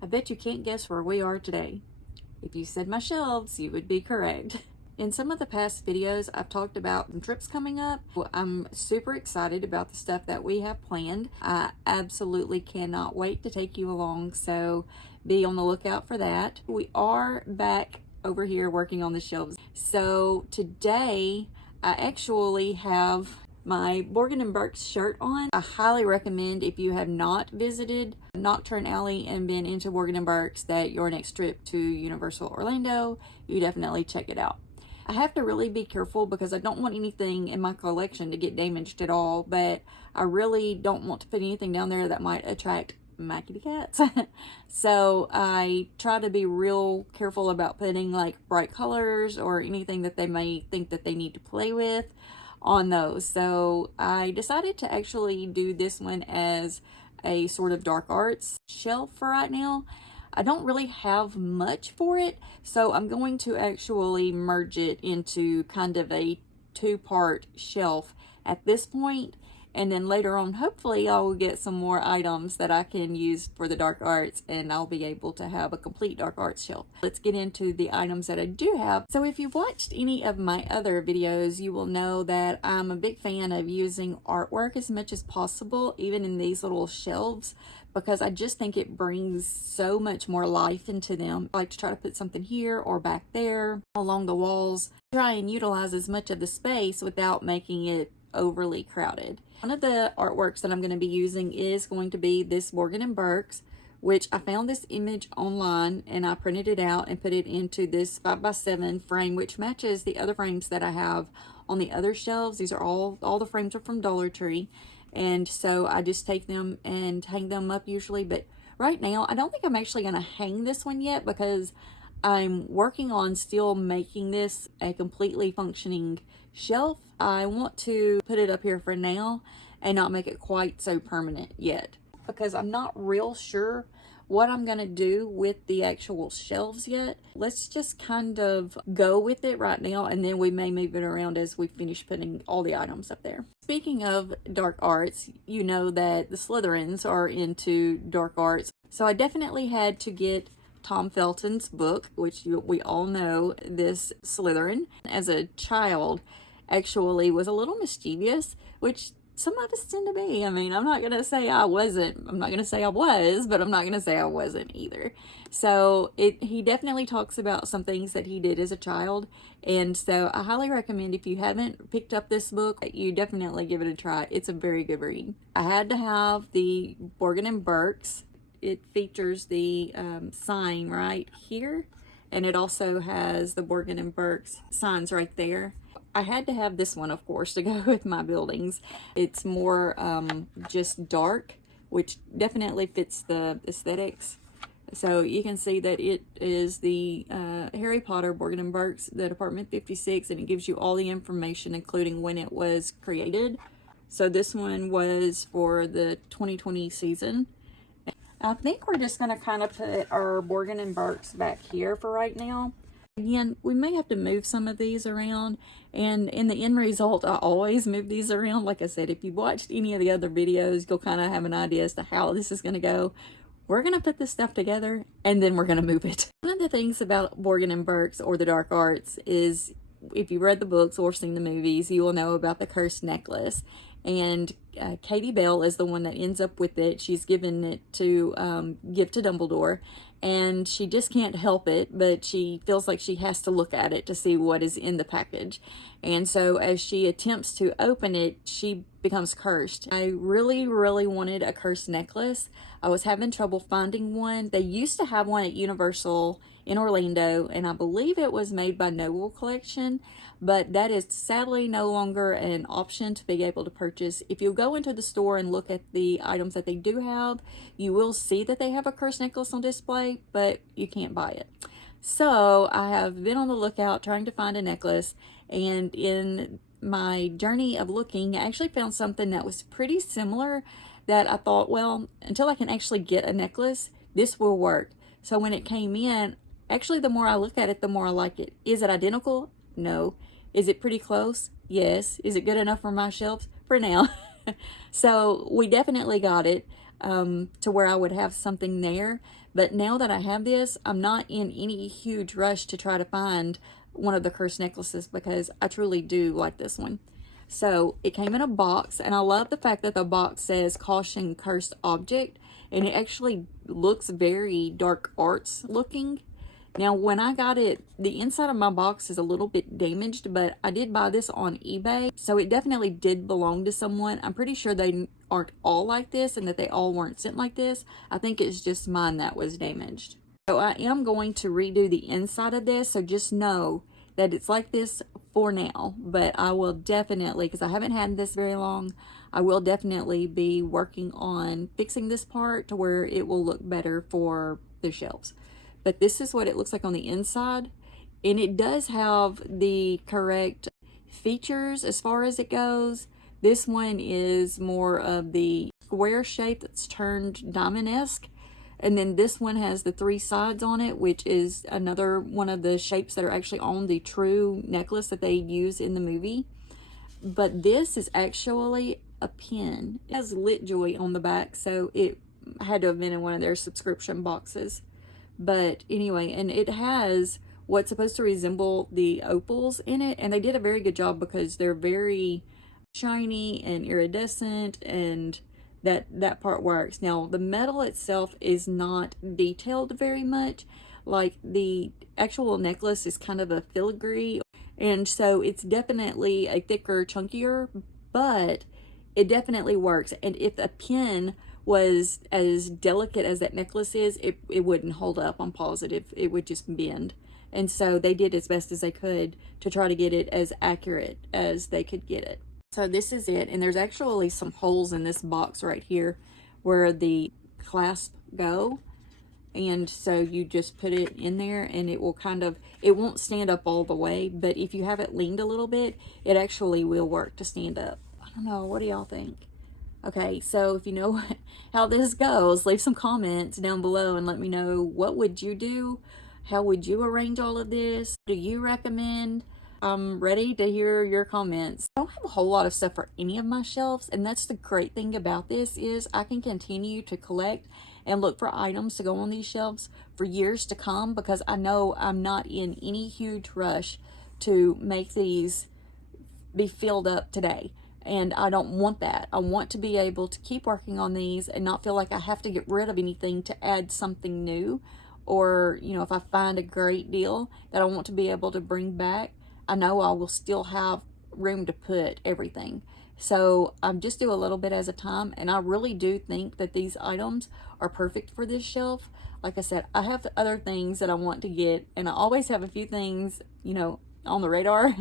I bet you can't guess where we are today. If you said my shelves, you would be correct. In some of the past videos, I've talked about some trips coming up. I'm super excited about the stuff that we have planned. I absolutely cannot wait to take you along, so be on the lookout for that. We are back over here working on the shelves. So today, I actually have my Borgin & Burke's shirt on. I highly recommend, if you have not visited Nocturne Alley and been into Borgin & Burke's, that your next trip to Universal Orlando, you definitely check it out. I have to really be careful because I don't want anything in my collection to get damaged at all, but I really don't want to put anything down there that might attract my kitty cats. So I try to be real careful about putting like bright colors or anything that they may think that they need to play with on those. So I decided to actually do this one as a sort of dark arts shelf for right now. I don't really have much for it, so I'm going to actually merge it into kind of a two-part shelf at this point, and then later on hopefully I will get some more items that I can use for the dark arts and I'll be able to have a complete dark arts shelf. Let's get into the items that I do have. So if you've watched any of my other videos, you will know that I'm a big fan of using artwork as much as possible, even in these little shelves, because I just think it brings so much more life into them. I like to try to put something here or back there along the walls, try and utilize as much of the space without making it overly crowded. One of the artworks that I'm going to be using is going to be this Borgin & Burke's, which I found this image online and I printed it out and put it into this 5x7 frame, which matches the other frames that I have on the other shelves. These are all the frames are from Dollar Tree, and so I just take them and hang them up usually. But right now I don't think I'm actually going to hang this one yet because I'm working on still making this a completely functioning shelf. I want to put it up here for now and not make it quite so permanent yet, because I'm not real sure what I'm going to do with the actual shelves yet. Let's just kind of go with it right now, and then we may move it around as we finish putting all the items up there. Speaking of dark arts, you know that the Slytherins are into dark arts, so I definitely had to get Tom Felton's book, which we all know this Slytherin as a child actually was a little mischievous, which some of us tend to be. I mean, I'm not going to say I wasn't. I'm not going to say I was, but I'm not going to say I wasn't either. So he definitely talks about some things that he did as a child. And so I highly recommend, if you haven't picked up this book, you definitely give it a try. It's a very good read. I had to have the Borgin & Burke's. It features the sign right here, and it also has the Borgin & Burke's signs right there. I had to have this one, of course, to go with my buildings. It's more just dark, which definitely fits the aesthetics. So you can see that it is the Harry Potter Borgin & Burke's, the Department 56, and it gives you all the information, including when it was created. So this one was for the 2020 season. I think we're just going to kind of put our Borgin & Burke's back here for right now. Again, we may have to move some of these around, and in the end result, I always move these around. Like I said, if you've watched any of the other videos, you'll kind of have an idea as to how this is going to go. We're going to put this stuff together, and then we're going to move it. One of the things about Borgin & Burke's or the dark arts is, if you read the books or seen the movies, you will know about the cursed necklace. And Katie Bell is the one that ends up with it. She's given it to give to Dumbledore, and she just can't help it, but she feels like she has to look at it to see what is in the package. And so as she attempts to open it, she becomes cursed. I really wanted a cursed necklace. I was having trouble finding one. They used to have one at Universal in Orlando, and I believe it was made by Noble Collection, but that is sadly no longer an option to be able to purchase. If you go into the store and look at the items that they do have, you will see that they have a cursed necklace on display, but you can't buy it. So I have been on the lookout trying to find a necklace, and in my journey of looking, I actually found something that was pretty similar that I thought, well, until I can actually get a necklace, this will work. So when it came in, actually the more I look at it, the more I like it. Is it identical? No. Is it pretty close? Yes. Is it good enough for my shelves? For now. So we definitely got it to where I would have something there. But now that I have this, I'm not in any huge rush to try to find one of the cursed necklaces because I truly do like this one. So it came in a box, and I love the fact that the box says caution cursed object, and it actually looks very dark arts looking. Now when I got it, the inside of my box is a little bit damaged, but I did buy this on eBay, so it definitely did belong to someone. I'm pretty sure they aren't all like this and that they all weren't sent like this. I think it's just mine that was damaged. So I am going to redo the inside of this, so just know that it's like this for now, but I will definitely, because I haven't had this very long, I will definitely be working on fixing this part to where it will look better for the shelves. But this is what it looks like on the inside, and it does have the correct features as far as it goes. This one is more of the square shape that's turned diamond-esque, and then this one has the 3 sides on it, which is another one of the shapes that are actually on the true necklace that they use in the movie. But this is actually a pin. It has LitJoy on the back, so it had to have been in one of their subscription boxes. But anyway, and it has what's supposed to resemble the opals in it, and they did a very good job because they're very shiny and iridescent, and that part works. Now the metal itself is not detailed very much. Like the actual necklace is kind of a filigree, and so it's definitely a thicker, chunkier, but it definitely works. And if a pin was as delicate as that necklace is, it wouldn't hold up. I'm positive it would just bend. And so they did as best as they could to try to get it as accurate as they could get it. So this is it, and there's actually some holes in this box right here where the clasp go, and so you just put it in there and it will kind of, it won't stand up all the way, but if you have it leaned a little bit, it actually will work to stand up. I don't know, what do y'all think? Okay, so if you know how this goes, leave some comments down below and let me know, what would you do? How would you arrange all of this? Do you recommend? I'm ready to hear your comments. I don't have a whole lot of stuff for any of my shelves, and that's the great thing about this is I can continue to collect and look for items to go on these shelves for years to come, because I know I'm not in any huge rush to make these be filled up today. And I don't want that. I want to be able to keep working on these and not feel like I have to get rid of anything to add something new. Or, you know, if I find a great deal that I want to be able to bring back, I know I will still have room to put everything. So I'm just do a little bit at a time, and I really do think that these items are perfect for this shelf. Like I said, I have other things that I want to get, and I always have a few things, you know, on the radar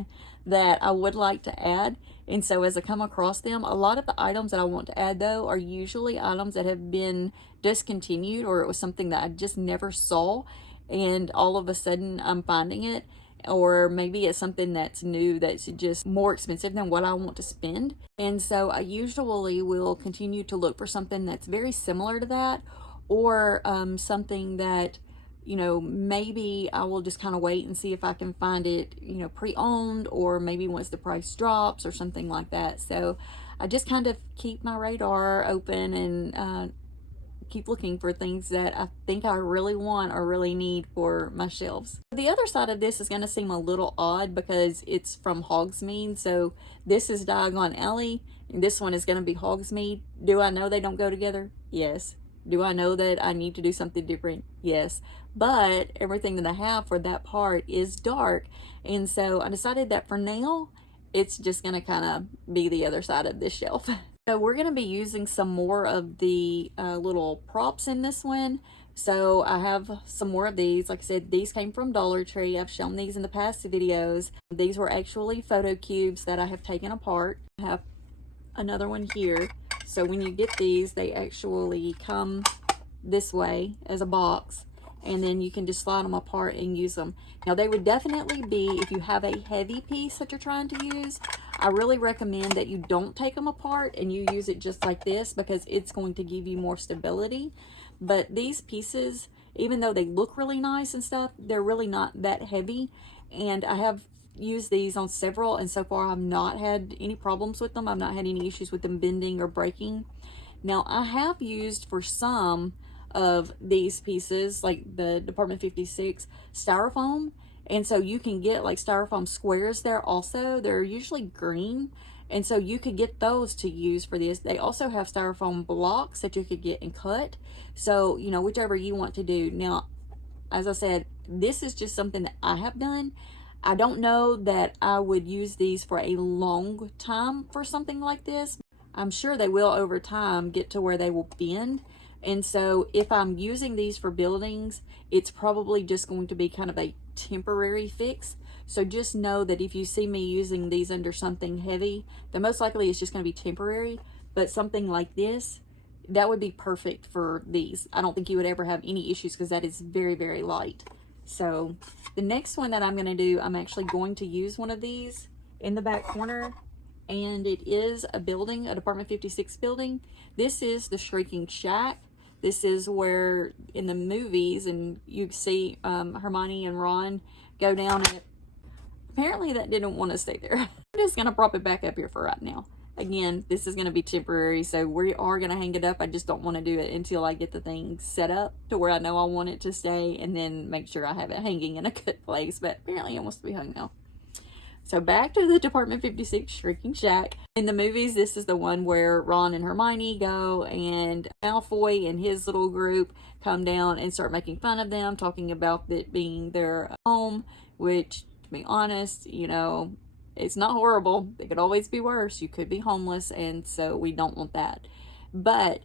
that I would like to add. And so as I come across them, a lot of the items that I want to add though are usually items that have been discontinued, or it was something that I just never saw and all of a sudden I'm finding it. Or maybe it's something that's new that's just more expensive than what I want to spend. And so I usually will continue to look for something that's very similar to that, or something that, you know, maybe I will just kind of wait and see if I can find it, you know, pre-owned, or maybe once the price drops or something like that. So I just kind of keep my radar open and keep looking for things that I think I really want or really need for my shelves. The other side of this is going to seem a little odd because it's from Hogsmeade. So this is Diagon Alley, and this one is going to be Hogsmeade. Do I know they don't go together? Yes. Do I know that I need to do something different? Yes. But everything that I have for that part is dark. And so I decided that for now, it's just going to kind of be the other side of this shelf. So we're going to be using some more of the little props in this one. So I have some more of these. Like I said, these came from Dollar Tree. I've shown these in the past videos. These were actually photo cubes that I have taken apart. I have another one here. So when you get these, they actually come this way as a box, and then you can just slide them apart and use them. Now they would definitely be, if you have a heavy piece that you're trying to use, I really recommend that you don't take them apart and you use it just like this, because it's going to give you more stability. But these pieces, even though they look really nice and stuff, they're really not that heavy. And I have used these on several, and so far I've not had any problems with them. I've not had any issues with them bending or breaking. Now I have used for some of these pieces, like the Department 56 styrofoam. And so you can get like styrofoam squares there also. They're usually green. And so you could get those to use for this. They also have styrofoam blocks that you could get and cut. So, you know, whichever you want to do. Now, as I said, this is just something that I have done. I don't know that I would use these for a long time for something like this. I'm sure they will over time get to where they will bend. And so if I'm using these for buildings, it's probably just going to be kind of a temporary fix. So just know that if you see me using these under something heavy, then most likely it's just going to be temporary. But something like this, that would be perfect for these. I don't think you would ever have any issues because that is very, very light. So the next one that I'm going to do, I'm actually going to use one of these in the back corner. And it is a building, a Department 56 building. This is the Shrieking Shack. This is where in the movies, and you see Hermione and Ron go down, and apparently that didn't want to stay there. I'm just going to prop it back up here for right now. Again, this is going to be temporary, so we are going to hang it up. I just don't want to do it until I get the thing set up to where I know I want it to stay, and then make sure I have it hanging in a good place. But apparently it wants to be hung now. So back to the Department 56 Shrieking Shack. In the movies, this is the one where Ron and Hermione go, and Malfoy and his little group come down and start making fun of them, talking about it being their home, which, to be honest, you know, it's not horrible. It could always be worse. You could be homeless, and so we don't want that. But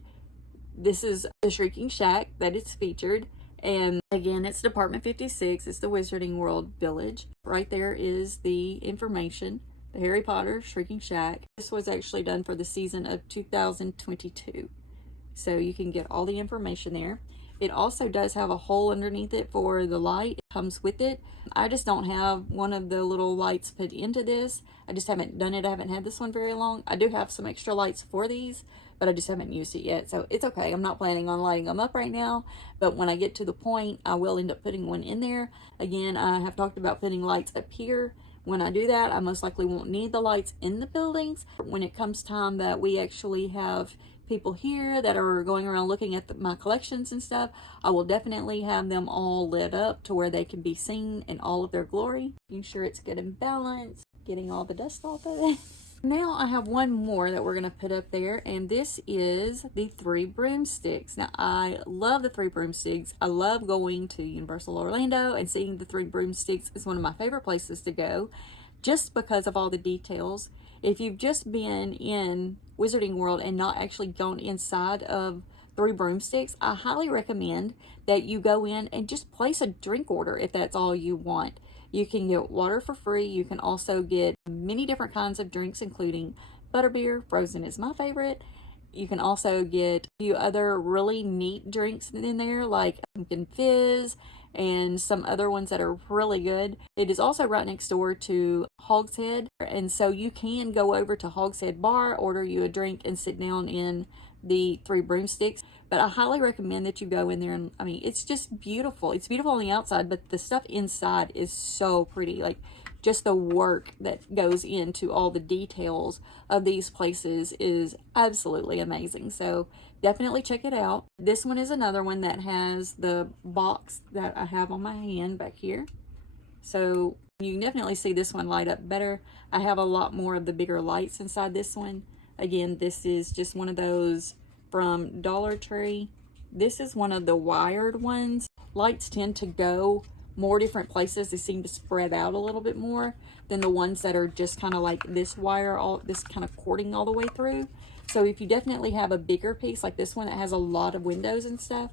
this is the Shrieking Shack that it's featured. And again, it's Department 56. It's the Wizarding World Village. Right there is the information. The Harry Potter Shrieking Shack. This was actually done for the season of 2022. So you can get all the information there. It also does have a hole underneath it for the light. It comes with it. I just don't have one of the little lights put into this. I just haven't done it. I haven't had this one very long. I do have some extra lights for these, but I just haven't used it yet. So it's okay. I'm not planning on lighting them up right now, but when I get to the point, I will end up putting one in there. Again, I have talked about putting lights up here. When I do that, I most likely won't need the lights in the buildings. When it comes time that we actually have people here that are going around looking at my collections and stuff, I will definitely have them all lit up to where they can be seen in all of their glory. Making sure it's good and balanced, getting all the dust off of it. Now I have one more that we're going to put up there, and this is the 3 Broomsticks. Now I love the 3 Broomsticks. I love going to Universal Orlando and seeing the 3 Broomsticks is one of my favorite places to go just because of all the details. If you've just been in Wizarding World and not actually gone inside of 3 Broomsticks, I highly recommend that you go in and just place a drink order if that's all you want. You can get water for free. You can also get many different kinds of drinks, including butterbeer. Frozen is my favorite. You can also get a few other really neat drinks in there, like pumpkin fizz and some other ones that are really good. It is also right next door to Hogsmeade, and so you can go over to Hogsmeade Bar, order you a drink, and sit down in the 3 Broomsticks. But I highly recommend that you go in there, and I mean, it's just beautiful. It's beautiful on the outside, but the stuff inside is so pretty. Like, just the work that goes into all the details of these places is absolutely amazing. So definitely check it out. This one is another one that has the box that I have on my hand back here. So you can definitely see this one light up better. I have a lot more of the bigger lights inside this one. Again, this is just one of those from Dollar Tree. This is one of the wired ones. Lights tend to go more different places. They seem to spread out a little bit more than the ones that are just kind of like this wire, all this kind of cording all the way through. So if you definitely have a bigger piece like this one that has a lot of windows and stuff,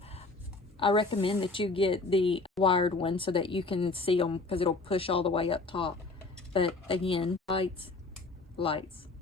I recommend that you get the wired one so that you can see them, because it'll push all the way up top. But again, lights.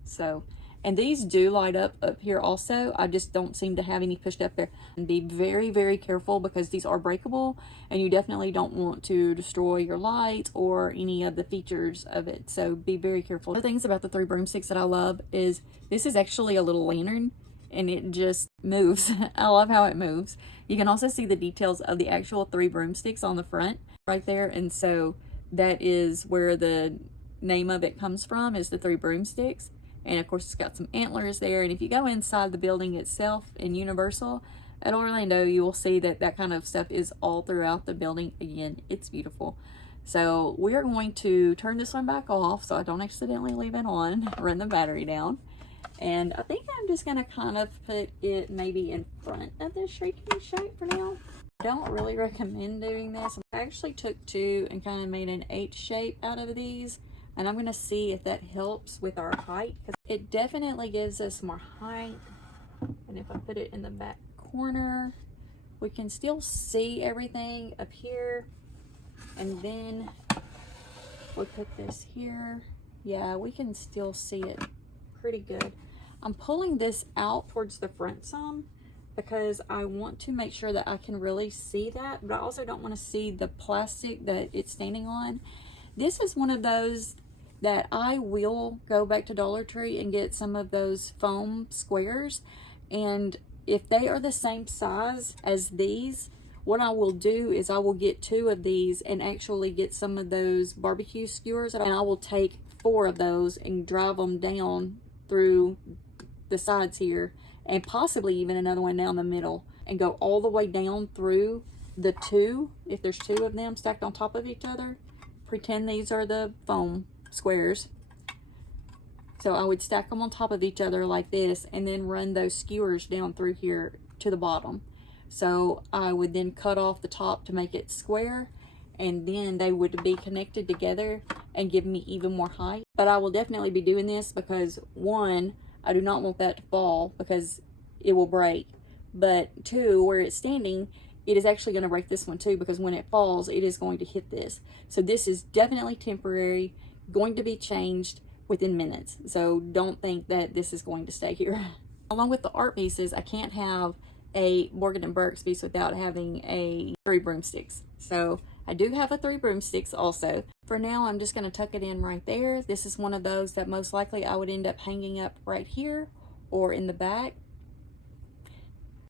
So, and these do light up here also. I just don't seem to have any pushed up there. And be very, very careful, because these are breakable, and you definitely don't want to destroy your lights or any of the features of it. So be very careful. The things about the 3 Broomsticks that I love is this is actually a little lantern, and it just moves. I love how it moves. You can also see the details of the actual 3 Broomsticks on the front right there. And so that is where the name of it comes from, is the 3 Broomsticks. And of course it's got some antlers there. And if you go inside the building itself in Universal, at Orlando, you will see that that kind of stuff is all throughout the building. Again, it's beautiful. So we are going to turn this one back off so I don't accidentally leave it on, run the battery down. And I think I'm just going to kind of put it maybe in front of the Shrieking Shack for now. I don't really recommend doing this. I actually took two and kind of made an H shape out of these. And I'm going to see if that helps with our height, because it definitely gives us more height. And if I put it in the back corner, we can still see everything up here. And then we put this here. Yeah, we can still see it pretty good. I'm pulling this out towards the front some because I want to make sure that I can really see that, but I also don't want to see the plastic that it's standing on. This is one of those that I will go back to Dollar Tree and get some of those foam squares, and if they are the same size as these, what I will do is I will get 2 of these and actually get some of those barbecue skewers, and I will take 4 of those and drive them down through the sides here, and possibly even another one down the middle, and go all the way down through the 2, if there's 2 of them stacked on top of each other. Pretend these are the foam squares. So I would stack them on top of each other like this, and then run those skewers down through here to the bottom. So I would then cut off the top to make it square, and then they would be connected together and give me even more height. But I will definitely be doing this because, 1, I do not want that to fall because it will break. But 2, where it's standing, it is actually going to break this one too, because when it falls, it is going to hit this. So this is definitely temporary, going to be changed within minutes. So don't think that this is going to stay here. Along with the art pieces, I can't have a Morgan & Burke's piece without having a 3 broomsticks. So I do have a 3 broomsticks also. For now, I'm just going to tuck it in right there. This is one of those that most likely I would end up hanging up right here or in the back.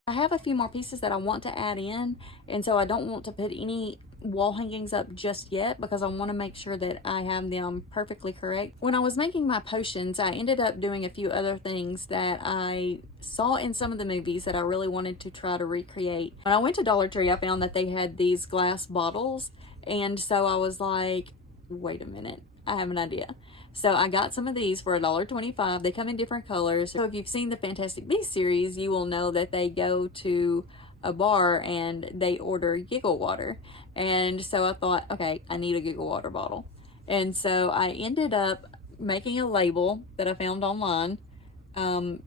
I have a few more pieces that I want to add in, and so I don't want to put any wall hangings up just yet because I want to make sure that I have them perfectly correct. When I was making my potions, I ended up doing a few other things that I saw in some of the movies that I really wanted to try to recreate. When I went to Dollar Tree, I found that they had these glass bottles, and so I was like, wait a minute, I have an idea. So I got some of these for $1.25. They come in different colors. So if you've seen the Fantastic Beasts series, you will know that they go to a bar and they order giggle water. And so I thought, okay, I need a giggle water bottle. And so I ended up making a label that I found online,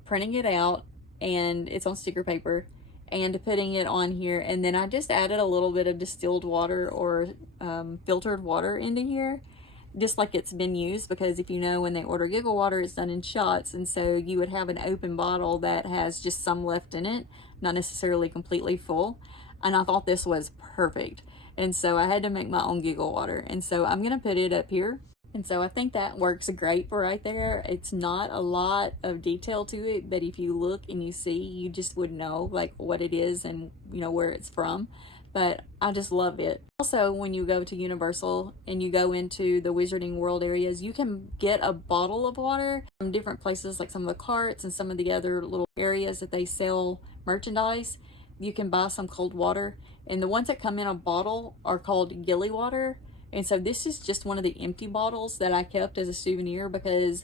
printing it out, and it's on sticker paper, and putting it on here. And then I just added a little bit of distilled water or filtered water into here, just like it's been used, because if you know, when they order giggle water, it's done in shots, and so you would have an open bottle that has just some left in it, not necessarily completely full. And I thought this was perfect, and so I had to make my own giggle water, and so I'm gonna put it up here. And so I think that works great for right there. It's not a lot of detail to it, but if you look and you see, you just would know like what it is and you know where it's from. But I just love it. Also, when you go to Universal and you go into the Wizarding World areas, you can get a bottle of water from different places, like some of the carts and some of the other little areas that they sell merchandise. You can buy some cold water, and the ones that come in a bottle are called Gilly water. And so this is just one of the empty bottles that I kept as a souvenir, because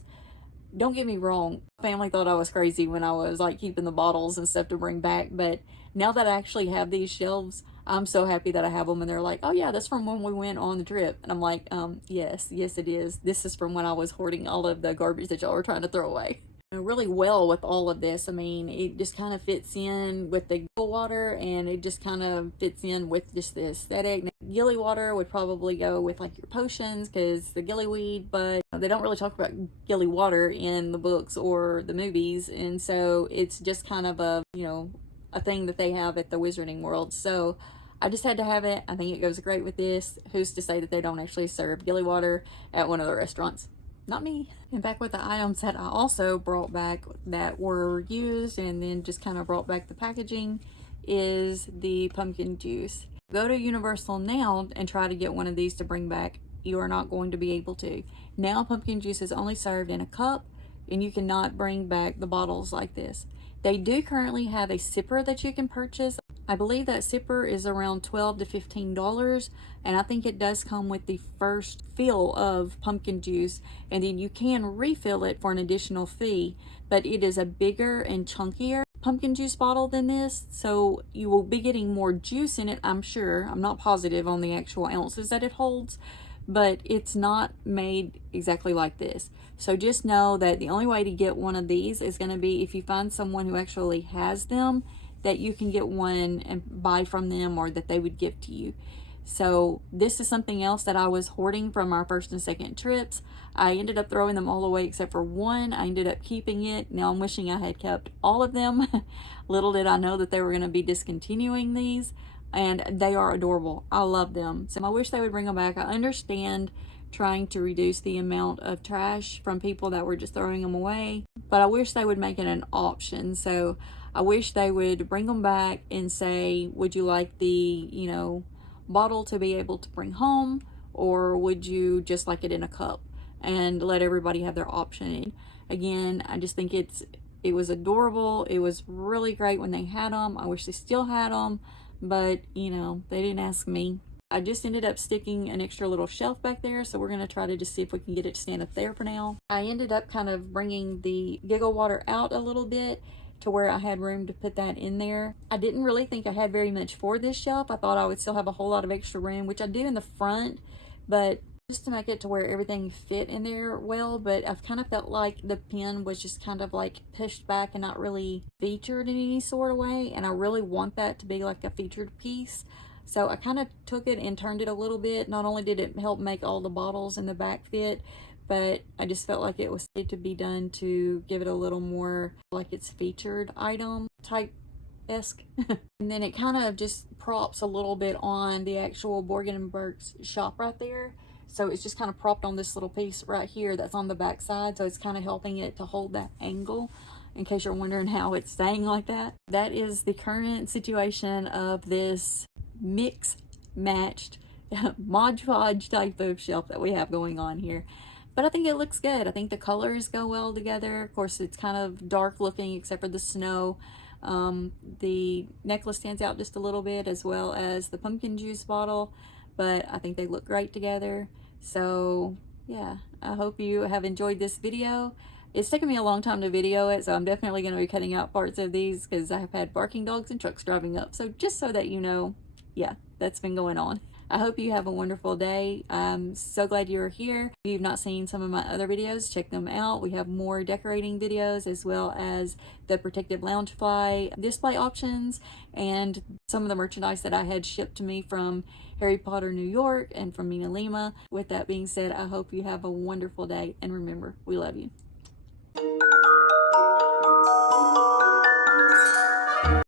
don't get me wrong, family thought I was crazy when I was like keeping the bottles and stuff to bring back, but now that I actually have these shelves, I'm so happy that I have them. And they're like, oh yeah, that's from when we went on the trip. And I'm like, yes it is. This is from when I was hoarding all of the garbage that y'all were trying to throw away. Really well with all of this. I mean, it just kind of fits in with the gilly water, and it just kind of fits in with just the aesthetic. Now, gilly water would probably go with like your potions, because the gillyweed, but they don't really talk about gilly water in the books or the movies, and so it's just kind of a, you know, a thing that they have at the Wizarding World. So I just had to have it. I think it goes great with this. Who's to say that they don't actually serve gilly water at one of the restaurants? Not me. And back with the items that I also brought back that were used and then just kind of brought back the packaging is the pumpkin juice. Go to Universal now and try to get one of these to bring back. You are not going to be able to. Now pumpkin juice is only served in a cup, and you cannot bring back the bottles like this. They do currently have a sipper that you can purchase. I believe that sipper is around $12 to $15, and I think it does come with the first fill of pumpkin juice, and then you can refill it for an additional fee, but it is a bigger and chunkier pumpkin juice bottle than this, so you will be getting more juice in it, I'm sure. I'm not positive on the actual ounces that it holds, but it's not made exactly like this. So just know that the only way to get one of these is going to be if you find someone who actually has them, that you can get one and buy from them, or that they would give to you. So this is something else that I was hoarding from our first and second trips. I ended up throwing them all away except for one. I ended up keeping it. Now I'm wishing I had kept all of them. Little did I know that they were going to be discontinuing these, and they are adorable. I love them. So I wish they would bring them back. I understand trying to reduce the amount of trash from people that were just throwing them away, but I wish they would make it an option. So I wish they would bring them back and say, would you like the, bottle to be able to bring home, or would you just like it in a cup, and let everybody have their option. Again, I just think it was adorable. It was really great when they had them. I wish they still had them, but they didn't ask me. I just ended up sticking an extra little shelf back there, so we're going to try to just see if we can get it to stand up there for now. I ended up kind of bringing the giggle water out a little bit to where I had room to put that in there. I didn't really think I had very much for this shelf. I thought I would still have a whole lot of extra room, which I do in the front, but just to make it to where everything fit in there well. But I've kind of felt like the pen was just kind of like pushed back and not really featured in any sort of way, and I really want that to be like a featured piece. So I kind of took it and turned it a little bit. Not only did it help make all the bottles in the back fit, but I just felt like it was needed to be done to give it a little more like it's featured item type-esque. And then it kind of just props a little bit on the actual Borgen & Burke's shop right there. So it's just kind of propped on this little piece right here that's on the back side. So it's kind of helping it to hold that angle, in case you're wondering how it's staying like that. That is the current situation of this mix matched Mod Podge type of shelf that we have going on here. But I think it looks good. I think the colors go well together. Of course, it's kind of dark looking except for the snow. The necklace stands out just a little bit, as well as the pumpkin juice bottle, but I think they look great together. So yeah, I hope you have enjoyed this video. It's taken me a long time to video it, so I'm definitely going to be cutting out parts of these because I've had barking dogs and trucks driving up. So just so that you know, yeah, that's been going on. I hope you have a wonderful day. I'm so glad you're here. If you've not seen some of my other videos, check them out. We have more decorating videos, as well as the protective loungefly display options, and some of the merchandise that I had shipped to me from Harry Potter New York and from Mina Lima. With that being said, I hope you have a wonderful day, and remember, we love you.